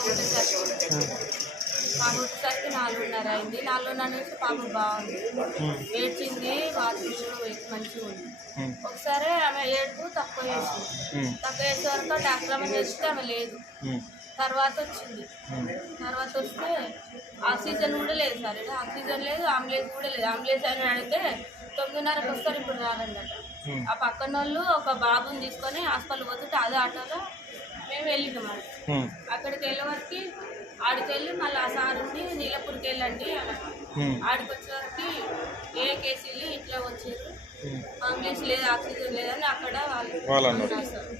పాప పుట్టేసరికి 4:30 అయింది. 4:30 నుంచి పాప బాగుంది, ఏడ్చింది, బాత్రూమ్ మంచిగా ఉంది. ఒకసారి ఆమె ఏడుపు తక్కువ చేసింది. తక్కువ చేసే వరకు డాక్టర్ అమ్మ చేస్తే ఆమె లేదు. తర్వాత వచ్చింది. తర్వాత వస్తే ఆక్సిజన్ కూడా లేదు సార్, ఇక్కడ ఆక్సిజన్ లేదు, అంబులెన్స్ కూడా లేదు. అంబులెన్స్ అని అడిగితే 9:30కి వస్తారు, ఇప్పుడు రారండట. ఆ పక్కన వాళ్ళు ఒక బాబుని తీసుకొని హాస్పిటల్ పోతుంటే అదే ఆటోలో మేము వెళ్ళినాం. అక్కడికి వెళ్ళే వరకు ఆడికి వెళ్ళి మళ్ళీ ఆ సార్ ఉండి నీలపూర్కి వెళ్ళండి ఆడికి వచ్చే వరకు ఏ కేసీలు ఇట్లా వచ్చారు, అంబులెన్స్ లేదు, ఆక్సిజన్ లేదని అక్కడ వాళ్ళు రాస్తారు.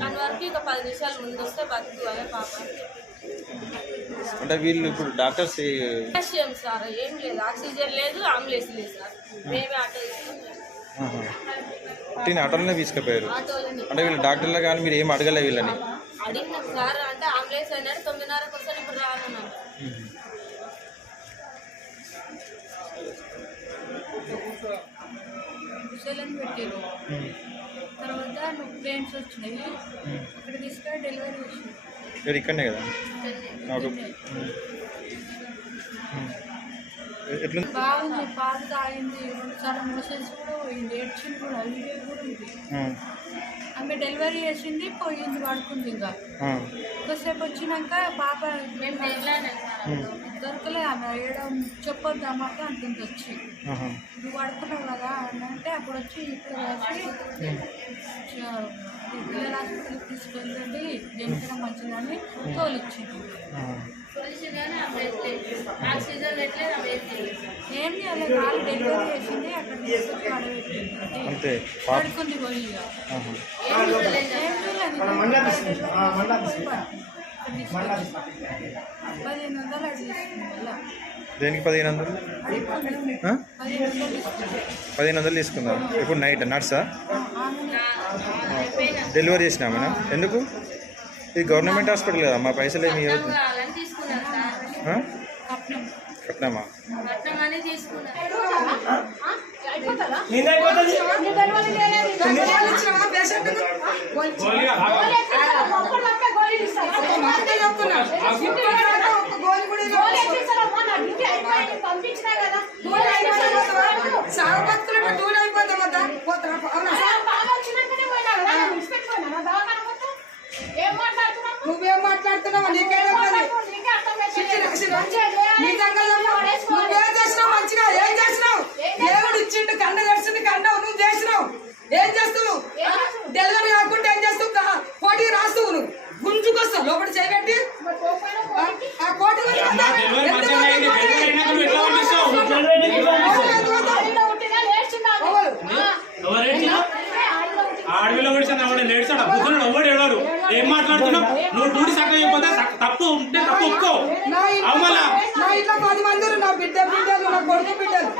దాని వరకు ఇక 10 నిమిషాలు ముందు వస్తే బతుకు అదే పాప అంటే వీళ్ళు ఇప్పుడు డాక్టర్స్ సార్ ఏం లేదు, ఆక్సిజన్ లేదు, అంబులెన్స్ లేదు సార్. మేమే ఆటో ఆటోలోనే తీసుకుపోయారు. అంటే వీళ్ళు డాక్టర్లు కానీ మీరు ఏం అడగలే వీళ్ళని? అడిగినాం సార్, అంటే అంబులెన్స్ అయినాడు 9:30కి వస్తాను, ఇప్పుడు రానున్నాను. సెలన్ పెట్టారు. తర్వాత ప్లేన్స్ వచ్చినాయి, అక్కడ తీసుకొని డెలివరీ చేసింది. ఇక్కడనే కదా బాగుంది, పాలు తాగింది, 2 మోషన్స్ కూడా పోయింది, ఏడ్చింది కూడా, అవి కూడా ఉంది. ఆమె డెలివరీ చేసింది, పోయింది, పడుకుంది. ఇంకా కొద్దిసేపు వచ్చినాక పాప దొరకలే. ఆమె ఏడం చెప్పొద్దు అమ్మాక అంటుంది వచ్చి, నువ్వు పడుకున్నావు కదా అని అంటే అప్పుడు వచ్చి ఇప్పుడు పిల్లల హాస్పిటల్కి తీసుకెళ్ళండి, దేనికైనా మంచిదని తోలిచ్చింది. ఏం చేయాలి, వాళ్ళు డెలివరీ చేసింది, అక్కడ తీసుకొచ్చి ఆడబెట్టింది, పడుకుంది పోయి. ఏం చూడలేదు, 1500 అది తీసుకుంది. దేనికి 1500? 1500 తీసుకుందా? ఇప్పుడు నైట్ నర్సా డెలివరీ చేసినామా? ఎందుకు? ఇది గవర్నమెంట్ హాస్పిటల్ కదా, మా పైసలు ఏమి ఇవ్వద్దు. కట్నామా? నువ్వేం మాట్లాడుతున్నావు? నీకేం చేసినావు? మంచిగా ఏం చేసినావు? దేవుడు ఇచ్చిండు, కండ తెచ్చిండు, కండ నువ్వు చేసినావు. ఏం చేస్తావు? డెలివరీ కాకుండా ఏం చేస్తావు? కోటి రాస్తావు, నువ్వు గుంజుకొస్తావు లోపల చేయబెట్టి ఆ కోటి ఆడవిలో లేడ్చాడు బుద్ధుడు ఎవడు ఎవరు ఏం మాట్లాడుతున్నావు? నువ్వు డ్యూటీ సక్క అయిపోతే తప్పు ఉంటే తప్పు ఒప్పుకో. నా ఇంట్లో 10 మంది, నా బిడ్డలు, నా కొడుకు బిడ్డలు.